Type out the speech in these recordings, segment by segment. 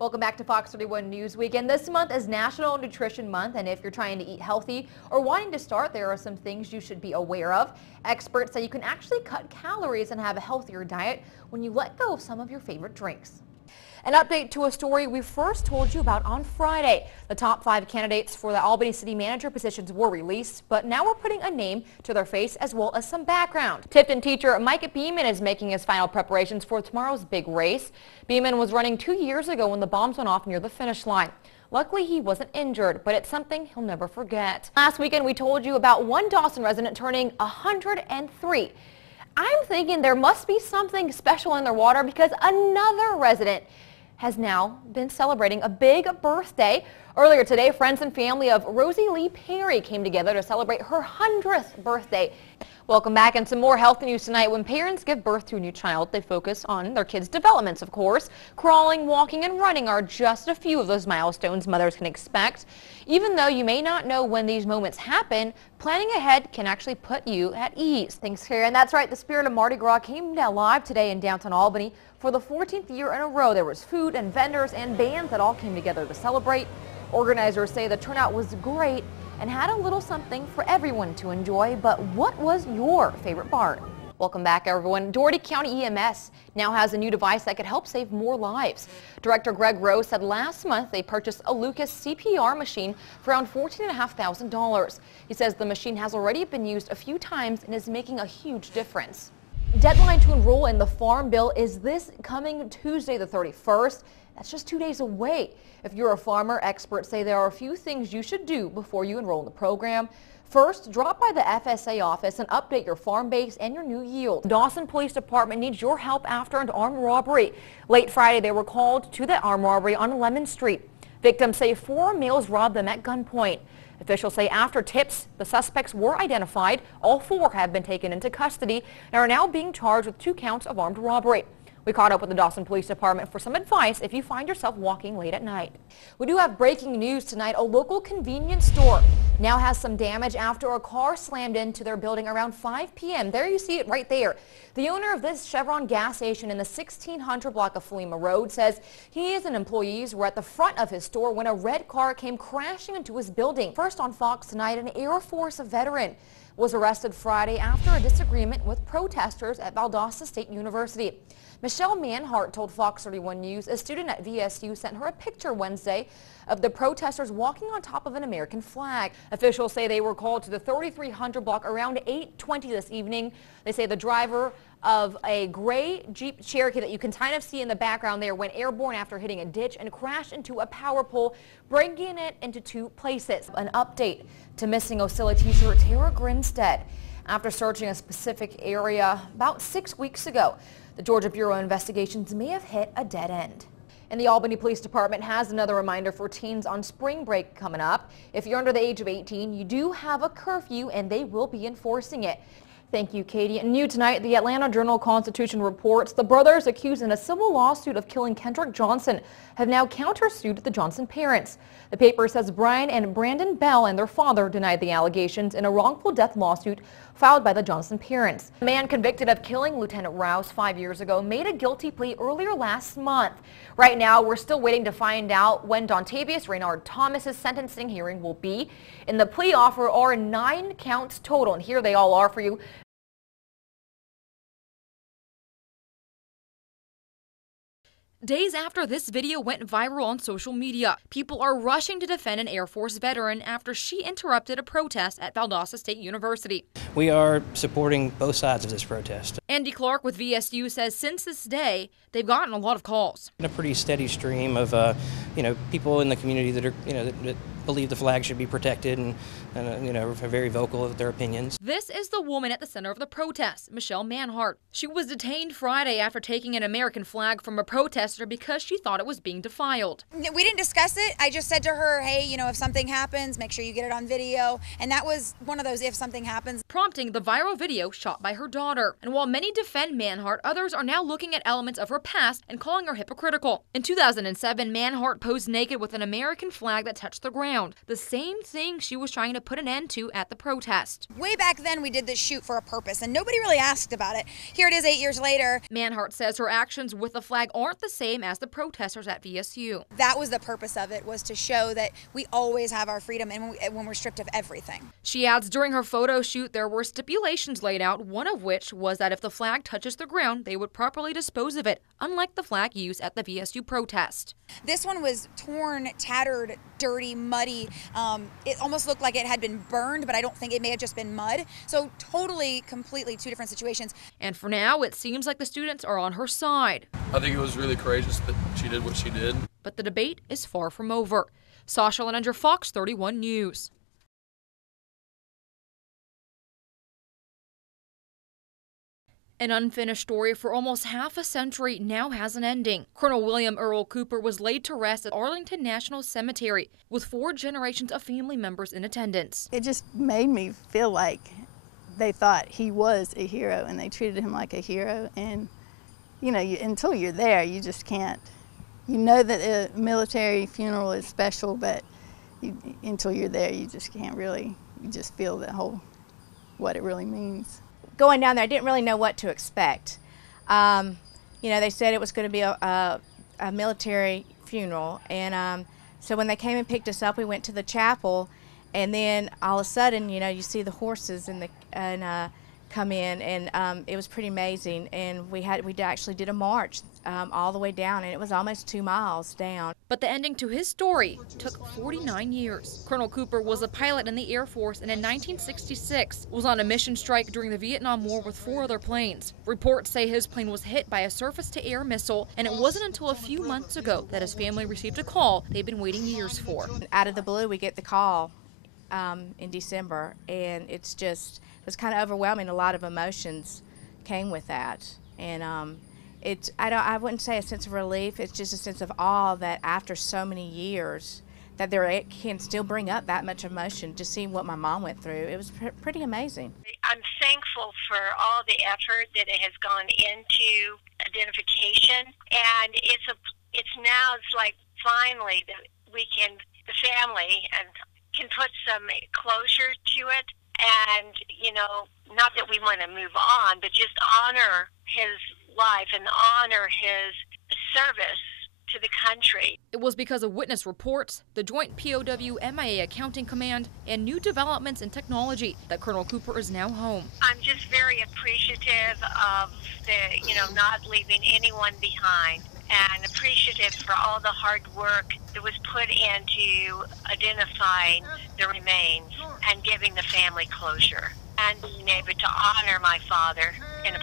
Welcome back to Fox 31 News Weekend. This month is National Nutrition Month, and if you're trying to eat healthy or wanting to start, there are some things you should be aware of. Experts say you can actually cut calories and have a healthier diet when you let go of some of your favorite drinks. An update to a story we first told you about on Friday. The top 5 candidates for the Albany City Manager positions were released, but now we're putting a name to their face as well as some background. Tipton teacher Mike Beeman is making his final preparations for tomorrow's big race. Beeman was running 2 years ago when the bombs went off near the finish line. Luckily, he wasn't injured, but it's something he'll never forget. Last weekend, we told you about one Dawson resident turning 103. I'm thinking there must be something special in their water because another resident has now been celebrating a big birthday. Earlier today, friends and family of Rosie Lee Perry came together to celebrate her 100th birthday. Welcome back, and some more health news tonight. When parents give birth to a new child, they focus on their kids' developments, of course. Crawling, walking, and running are just a few of those milestones mothers can expect. Even though you may not know when these moments happen, planning ahead can actually put you at ease. Thanks, Karen. That's right. The spirit of Mardi Gras came alive today in downtown Albany. For the 14th year in a row, there was food and vendors and bands that all came together to celebrate. Organizers say the turnout was great and had a little something for everyone to enjoy. But what was your favorite part? Welcome back, everyone. Doherty County EMS now has a new device that could help save more lives. Director Greg Rose said last month they purchased a Lucas CPR machine for around $14,500. He says the machine has already been used a few times and is making a huge difference. Deadline to enroll in the Farm Bill is this coming Tuesday the 31st. That's just 2 days away. If you're a farmer, experts say there are a few things you should do before you enroll in the program. First, drop by the FSA office and update your farm base and your new yield. Dawson Police Department needs your help after an armed robbery. Late Friday, they were called to the armed robbery on Lemon Street. Victims say 4 males robbed them at gunpoint. Officials say after tips, the suspects were identified. All 4 have been taken into custody and are now being charged with 2 counts of armed robbery. We caught up with the Dawson Police Department for some advice if you find yourself walking late at night. We do have breaking news tonight. A local convenience store now has some damage after a car slammed into their building around 5 p.m. There you see it right there. The owner of this Chevron gas station in the 1600 block of Falima Road says he and employees were at the front of his store when a red car came crashing into his building. First on Fox tonight, an Air Force veteran was arrested Friday after a disagreement with protesters at Valdosta State University. Michelle Manhart told Fox 31 News a student at VSU sent her a picture Wednesday of the protesters walking on top of an American flag. Officials say they were called to the 3300 block around 8:20 this evening. They say the driver of a gray Jeep Cherokee that you can kind of see in the background there went airborne after hitting a ditch and crashed into a power pole, breaking it into 2 places. An update to missing Osceola teacher Tara Grinstead. After searching a specific area about 6 weeks ago, the Georgia Bureau of Investigations may have hit a dead end. And the Albany Police Department has another reminder for teens on spring break coming up. If you're under the age of 18, you do have a curfew and they will be enforcing it. Thank you, Katie. And new tonight, the Atlanta Journal-Constitution reports the brothers accused in a civil lawsuit of killing Kendrick Johnson have now countersued the Johnson parents. The paper says Brian and Brandon Bell and their father denied the allegations in a wrongful death lawsuit filed by the Johnson parents. The man convicted of killing Lieutenant Rouse 5 years ago made a guilty plea earlier last month. Right now, we're still waiting to find out when Dontavius Raynard Thomas's sentencing hearing will be. In the plea offer are 9 counts total, and here they all are for you. Days after this video went viral on social media, people are rushing to defend an Air Force veteran after she interrupted a protest at Valdosta State University. We are supporting both sides of this protest. Andy Clark with VSU says since this day, they've gotten a lot of calls. A pretty steady stream of, people in the community that are, that believe the flag should be protected and are very vocal of their opinions. This is the woman at the center of the protest, Michelle Manhart. She was detained Friday after taking an American flag from a protester because she thought it was being defiled. We didn't discuss it. I just said to her, hey, if something happens, make sure you get it on video. And that was one of those if something happens. Prompting the viral video shot by her daughter. And while many defend Manhart, others are now looking at elements of her past and calling her hypocritical. In 2007, Manhart posed naked with an American flag that touched the ground. ground, the same thing she was trying to put an end to at the protest. Way back then, we did this shoot for a purpose, and nobody really asked about it. Here it is 8 years later. Manhart says her actions with the flag aren't the same as the protesters at VSU. That was the purpose of it, was to show that we always have our freedom and when we're stripped of everything. She adds during her photo shoot there were stipulations laid out, one of which was that if the flag touches the ground, they would properly dispose of it, unlike the flag used at the VSU protest. This one was torn, tattered, dirty, muddy. It almost looked like it had been burned, but I don't think it may have just been mud. So totally, completely two different situations. And for now, it seems like the students are on her side. I think it was really courageous that she did what she did. But the debate is far from over. Sasha Lenninger, Fox 31 News. An unfinished story for almost half a century now has an ending. Colonel William Earl Cooper was laid to rest at Arlington National Cemetery with 4 generations of family members in attendance. It just made me feel like they thought he was a hero and they treated him like a hero. And, you know, until you're there, you just can't. You know that a military funeral is special, but until you're there, you just can't really, you just feel the whole, what it really means. Going down there, I didn't really know what to expect. You know, they said it was going to be a military funeral, and so when they came and picked us up, we went to the chapel, and then all of a sudden, you know, you see the horses come in, and it was pretty amazing. And we actually did a march all the way down, and it was almost 2 miles down. But the ending to his story took 49 years. Colonel Cooper was a pilot in the Air Force and in 1966 was on a mission strike during the Vietnam War with 4 other planes. Reports say his plane was hit by a surface-to-air missile, and it wasn't until a few months ago that his family received a call they'd been waiting years for. Out of the blue, we get the call in December, and it was kind of overwhelming. A lot of emotions came with that, and I wouldn't say a sense of relief. It's just a sense of awe that after so many years that it can still bring up that much emotion. Just seeing what my mom went through, it was pretty amazing. I'm thankful for all the effort that it has gone into identification, and it's like finally that we can, the family, and can put some closure to it. And, you know, not that we want to move on, but just honor his life and honor his service to the country. It was because of witness reports, the Joint POW-MIA Accounting Command, and new developments in technology that Colonel Cooper is now home. I'm just very appreciative of the, you know, not leaving anyone behind, and appreciative for all the hard work that was put into identifying the remains and giving the family closure and being able to honor my father in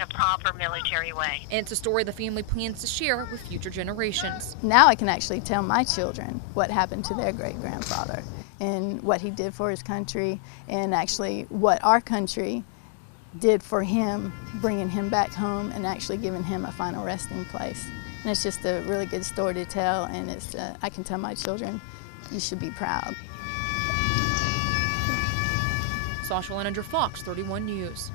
a proper military way. And it's a story the family plans to share with future generations. Now I can actually tell my children what happened to their great-grandfather and what he did for his country, and actually what our country did for him, bringing him back home and actually giving him a final resting place. And it's just a really good story to tell, and I can tell my children, you should be proud. Sasha Lenninger, Fox 31 News.